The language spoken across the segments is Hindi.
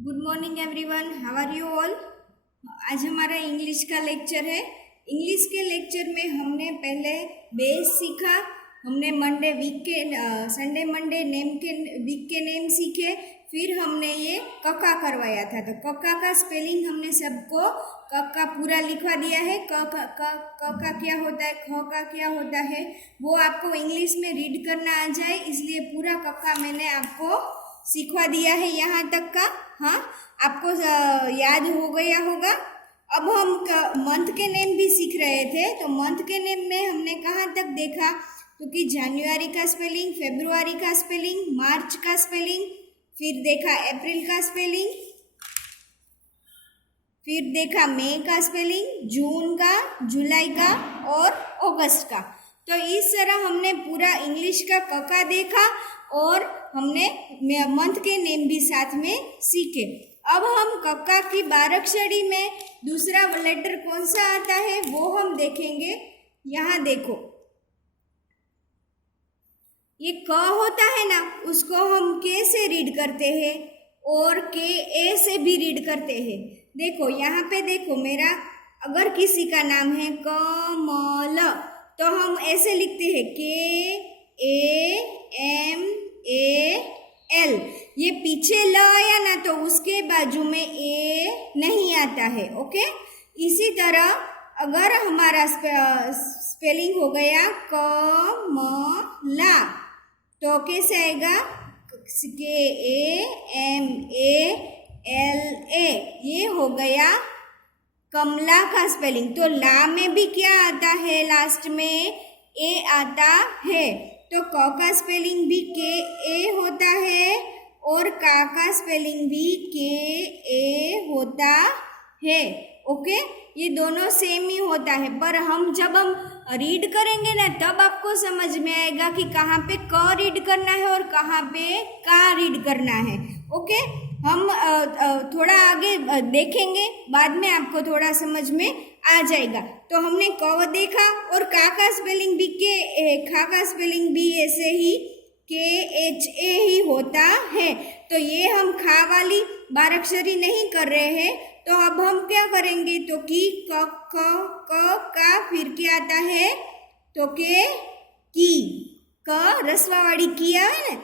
Good morning everyone, how are you all. आज हमारा इंग्लिश का लेक्चर है। इंग्लिश के लेक्चर में हमने पहले बेस सीखा। हमने संडे मंडे वीक के नेम सीखे। फिर हमने ये कक्का करवाया था। तो कक्का का स्पेलिंग हमने सबको कक्का पूरा लिखवा दिया है। कक्का क्या होता है, ख का क्या होता है, वो आपको इंग्लिश में रीड करना आ जाए, इसलिए पूरा कक्का मैंने आपको सिखवा दिया है यहाँ तक का। हाँ, आपको याद हो गया होगा। अब हम मंथ के नेम भी सीख रहे थे। तो मंथ के नेम में हमने कहाँ तक देखा, तो कि जनवरी का स्पेलिंग, फरवरी का स्पेलिंग, मार्च का स्पेलिंग, फिर देखा अप्रैल का स्पेलिंग, फिर देखा मई का स्पेलिंग, जून का, जुलाई का और अगस्त का। तो इस तरह हमने पूरा इंग्लिश का कक्का देखा और हमने मंथ के नेम भी साथ में सीखे। अब हम कक्का की बारहक्षरी में दूसरा लेटर कौन सा आता है वो हम देखेंगे। यहाँ देखो, ये क होता है ना, उसको हम के से रीड करते हैं और के ए से भी रीड करते हैं। देखो यहाँ पे देखो, मेरा अगर किसी का नाम है कमल तो हम ऐसे लिखते हैं KAMAL। ये पीछे ल आया ना तो उसके बाजू में ए नहीं आता है। ओके, इसी तरह अगर हमारा स्पेलिंग हो गया कमला तो कैसे आएगा, KAMALA। ये हो गया कमला का स्पेलिंग। तो ला में भी क्या आता है, लास्ट में ए आता है। तो क का स्पेलिंग भी के ए होता है और का का स्पेलिंग भी के ए होता है। ओके, ये दोनों सेम ही होता है, पर जब हम रीड करेंगे ना तब आपको समझ में आएगा कि कहाँ पे क रीड करना है और कहाँ पे का रीड करना है। ओके, हम थोड़ा आगे देखेंगे, बाद में आपको थोड़ा समझ में आ जाएगा। तो हमने क देखा और का स्पेलिंग भी खा का स्पेलिंग भी ऐसे ही KHA ही होता है। तो ये हम खा वाली बारहक्षरी नहीं कर रहे हैं। तो अब हम क्या करेंगे, तो कि क का फिर क्या आता है, तो की क रस्वा वाली की है ना,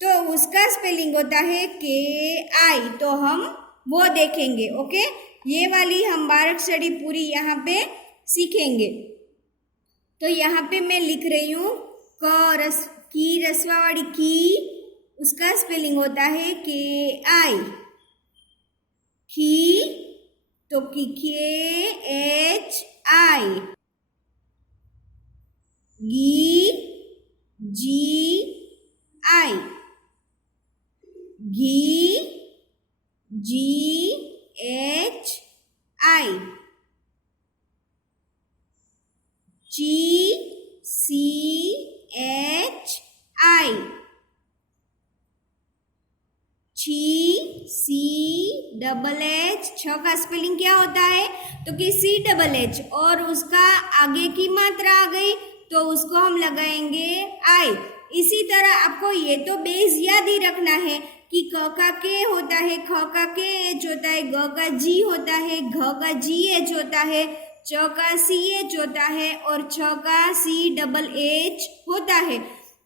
तो उसका स्पेलिंग होता है KI। तो हम वो देखेंगे। ओके, ये वाली हम बारहक्षरी पूरी यहाँ पे सीखेंगे। तो यहाँ पे मैं लिख रही हूँ की रस्वा वाली की, उसका स्पेलिंग होता है KI। की तो KHI। GI, GHI, CCHI, CHH का स्पेलिंग क्या होता है, तो कि CHH और उसका आगे की मात्रा आ गई तो उसको हम लगाएंगे आई। इसी तरह आपको ये तो बेस याद ही रखना है कि क का के होता है, ख का के एच होता है, ग का जी होता है, घ का जी एच होता है, च का सी एच होता है और छ का CHH होता है।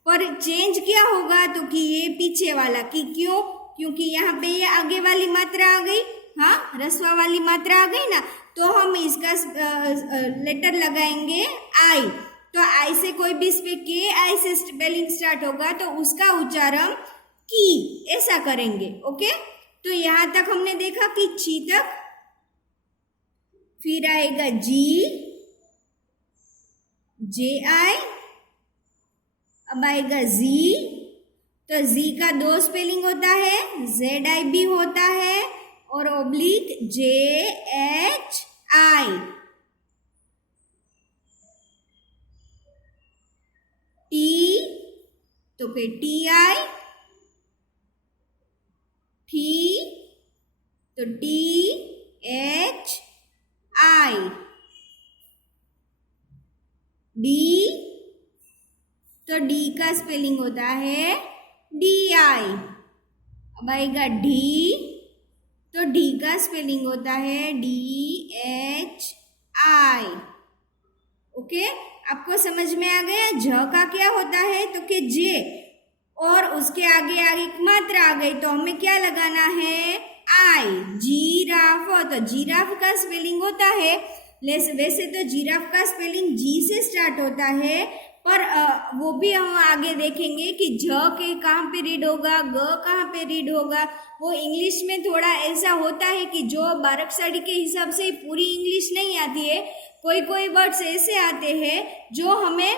पर चेंज क्या होगा, तो कि ये पीछे वाला की, क्यों, क्योंकि यहाँ पे ये आगे वाली मात्रा आ गई। हाँ, रस्वा वाली मात्रा आ गई ना, तो हम इसका लेटर लगाएंगे आई। तो आई से कोई भी KI से स्पेलिंग स्टार्ट होगा तो उसका उच्चारण की ऐसा करेंगे। ओके, तो यहाँ तक हमने देखा कि ची तक, फिर आएगा JI, अब आएगा Z। तो Z का दो स्पेलिंग होता है, ZI भी होता है और ओब्लिक JHI। T तो फिर TI, T तो THI, D तो D का स्पेलिंग होता है DI। अब आएगा डी डी का स्पेलिंग होता है DHI। ओके, आपको समझ में आ गया। झ का क्या होता है तो कि जे, और उसके आगे आगे एक मात्रा आ गई तो हमें क्या लगाना है आई। जीराफ, तो जीराफ का स्पेलिंग होता है, वैसे तो जीराफ का स्पेलिंग जी से स्टार्ट होता है, पर वो भी हम आगे देखेंगे कि झ के कहाँ पे रीड होगा, ग कहाँ पे रीड होगा। वो इंग्लिश में थोड़ा ऐसा होता है कि जो बाराक्षरी के हिसाब से पूरी इंग्लिश नहीं आती है, कोई कोई वर्ड्स ऐसे आते हैं जो हमें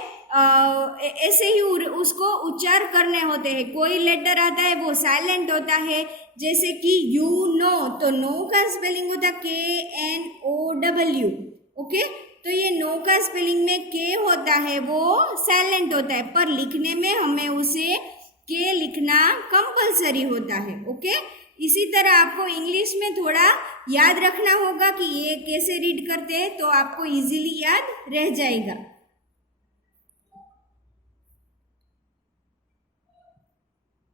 ऐसे ही उसको उच्चार करने होते हैं। कोई लेटर आता है वो साइलेंट होता है, जैसे कि यू नो, तो नो का स्पेलिंग होता है KNOW। ओके, तो ये नो का स्पेलिंग में के होता है वो साइलेंट होता है, पर लिखने में हमें उसे के लिखना कंपलसरी होता है। ओके, इसी तरह आपको इंग्लिश में थोड़ा याद रखना होगा कि ये कैसे रीड करते हैं, तो आपको इजीली याद रह जाएगा।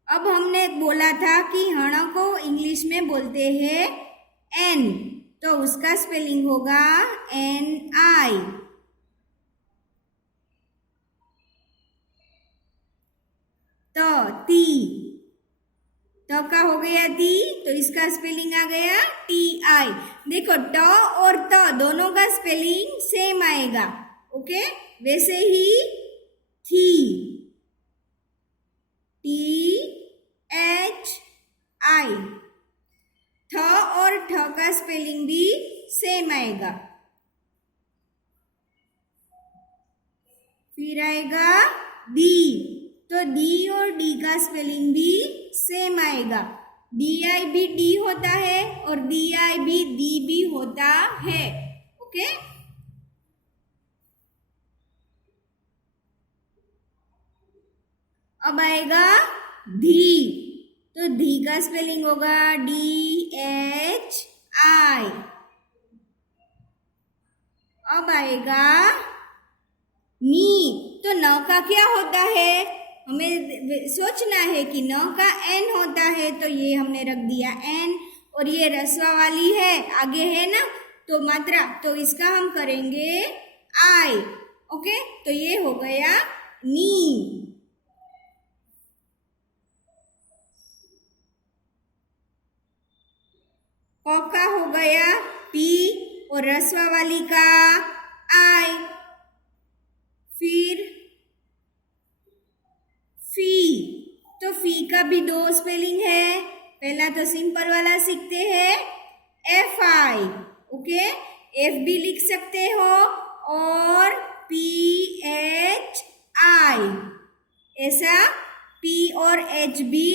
अब हमने बोला था कि हण को इंग्लिश में बोलते हैं एन, तो उसका स्पेलिंग होगा NI। तो ती, तो का हो गया ती, तो इसका स्पेलिंग आ गया TI। देखो ट और त दोनों का स्पेलिंग सेम आएगा। ओके, वैसे ही थी, THI। थ और ठ का स्पेलिंग भी सेम आएगा। फिर आएगा दी, तो डी और डी का स्पेलिंग भी सेम आएगा। DI भी डी होता है और DI भी दी भी होता है। ओके, अब आएगा धी, तो धी का स्पेलिंग होगा DHI। अब आएगा नी, तो न का क्या होता है, हमें सोचना है कि न का N होता है, तो ये हमने रख दिया N, और ये रस्वा वाली है आगे है ना, तो मात्रा, तो इसका हम करेंगे I। ओके, तो ये हो गया नी। प का हो गया P और रस्वा वाली का I। फिर फी, तो फी का भी दो स्पेलिंग है। पहला तो सिंपल वाला सीखते हैं FI। ओके, F भी लिख सकते हो और PHI, ऐसा P और H भी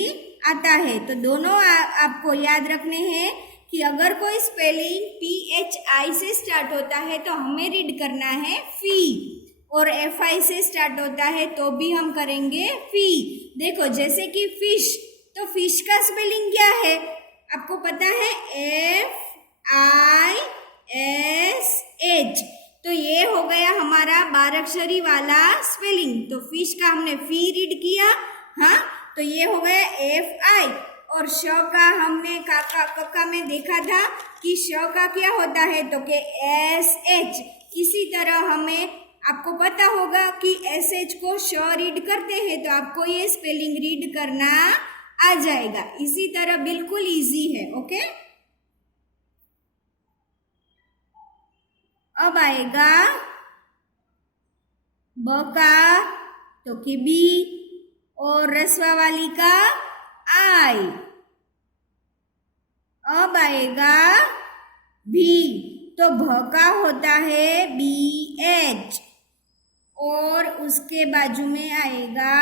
आता है। तो दोनों आपको याद रखने हैं कि अगर कोई स्पेलिंग PHI से स्टार्ट होता है तो हमें रीड करना है फी, और FI से स्टार्ट होता है तो भी हम करेंगे फी। देखो जैसे कि फिश, तो फिश का स्पेलिंग क्या है आपको पता है, FISH। तो ये हो गया हमारा 12 अक्षरी वाला स्पेलिंग। तो फिश का हमने फी रीड किया, हाँ, तो ये हो गया FI। और श का हमने कक्का में देखा था कि श का क्या होता है, तो के SH। इसी तरह हमें आपको पता होगा कि SH को श रीड करते हैं तो आपको ये स्पेलिंग रीड करना आ जाएगा। इसी तरह बिल्कुल इजी है। ओके, अब आएगा ब का, तो कि बी, और रस्वा वाली का I। अब आएगा भी, तो भ का होता है BH, और उसके बाजू में आएगा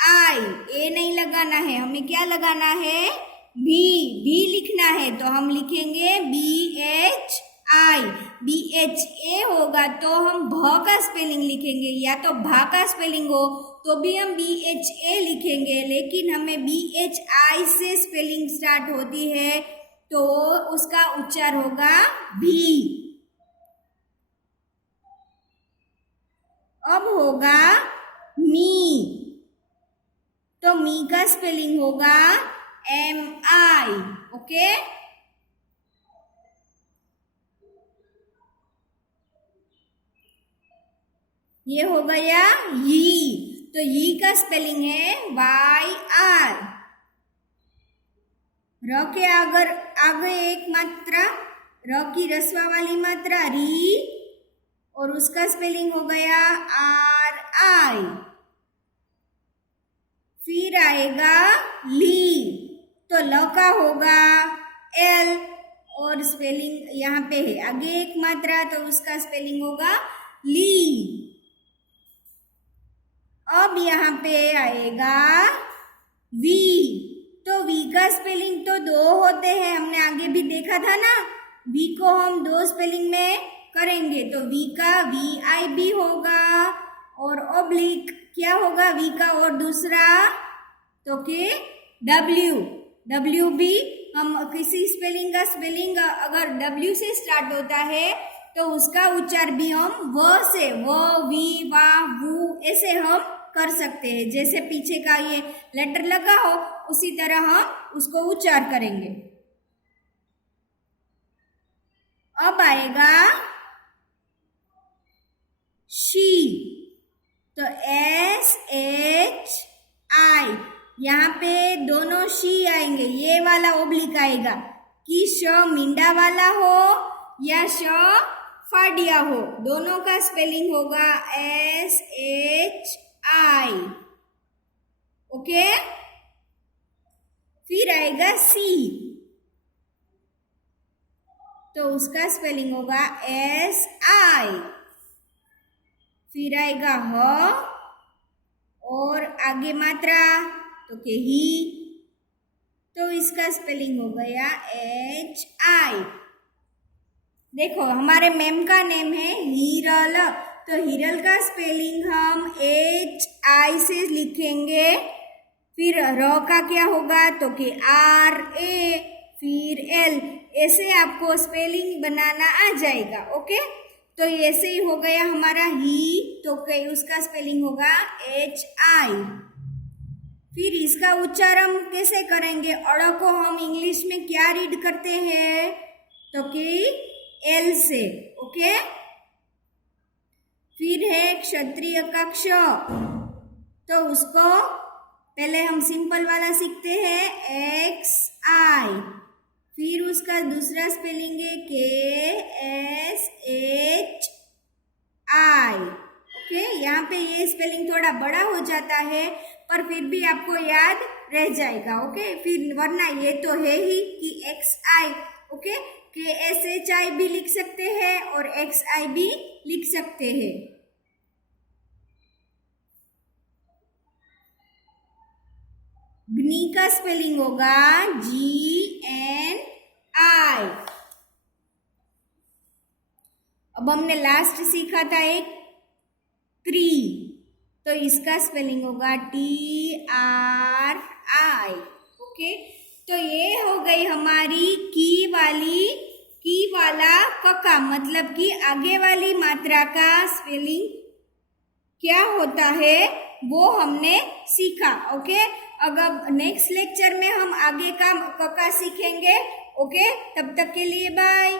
I। ए नहीं लगाना है, हमें क्या लगाना है, भी लिखना है, तो हम लिखेंगे BHI। BHA होगा तो हम भ का स्पेलिंग लिखेंगे, या तो भा का स्पेलिंग हो तो भी हम BHA लिखेंगे, लेकिन हमें BHI से स्पेलिंग स्टार्ट होती है तो उसका उच्चार होगा भी। अब होगा मी, तो मी का स्पेलिंग होगा MI। ओके, ये हो गया ये, तो ये का स्पेलिंग है YR। र के आगे एक मात्रा, र की रस्वा वाली मात्रा री, और उसका स्पेलिंग हो गया RI। फिर आएगा ली, तो ल का होगा L, और स्पेलिंग यहाँ पे है आगे एक मात्रा, तो उसका स्पेलिंग होगा ली। अब यहाँ पे आएगा वी, तो वी का स्पेलिंग तो दो होते हैं, हमने आगे भी देखा था ना। वी को हम दो स्पेलिंग में करेंगे, तो वी का VIB होगा, और ऑब्लिक क्या होगा वी का, और दूसरा तो के W भी हम किसी स्पेलिंग का स्पेलिंग अगर W से स्टार्ट होता है तो उसका उच्चार भी हम व से, व वी वा वू ऐसे हम कर सकते हैं। जैसे पीछे का ये लेटर लगा हो उसी तरह हम उसको उच्चार करेंगे। अब आएगा शी, तो SHI, यहाँ पे दोनों शी आएंगे, ये वाला ओब्लिक आएगा कि श मींडा वाला हो या श फाड़िया हो, दोनों का स्पेलिंग होगा SHI। ओके, फिर आएगा सी, तो उसका स्पेलिंग होगा SI। फिर आएगा ह, और आगे मात्रा तो के ही, तो इसका स्पेलिंग हो गया HI। देखो हमारे मैम का नेम है हिरल, तो हिरल का स्पेलिंग हम HI से लिखेंगे। फिर र का क्या होगा, तो कि RA, फिर L, ऐसे आपको स्पेलिंग बनाना आ जाएगा। ओके, तो ऐसे ही हो गया हमारा ही, तो उसका स्पेलिंग होगा HI। फिर इसका उच्चारण कैसे करेंगे, अड़ को हम इंग्लिश में क्या रीड करते हैं, तो कि L से। ओके, फिर है क्षत्रिय का क्ष, तो उसको पहले हम सिंपल वाला सीखते हैं XI। फिर उसका दूसरा स्पेलिंग है KSHI। ओके, यहाँ पे ये स्पेलिंग थोड़ा बड़ा हो जाता है पर फिर भी आपको याद रह जाएगा। ओके, फिर वरना ये तो है ही कि XI। ओके, KSHI भी लिख सकते हैं और XI भी लिख सकते हैं। ग्नी का स्पेलिंग होगा GNI। अब हमने लास्ट सीखा था एक क्री, तो इसका स्पेलिंग होगा TRI। ओके, तो ये हो गई हमारी की वाला कका, मतलब कि आगे वाली मात्रा का स्पेलिंग क्या होता है वो हमने सीखा। ओके, अगर नेक्स्ट लेक्चर में हम आगे का कका सीखेंगे। ओके, तब तक के लिए बाय।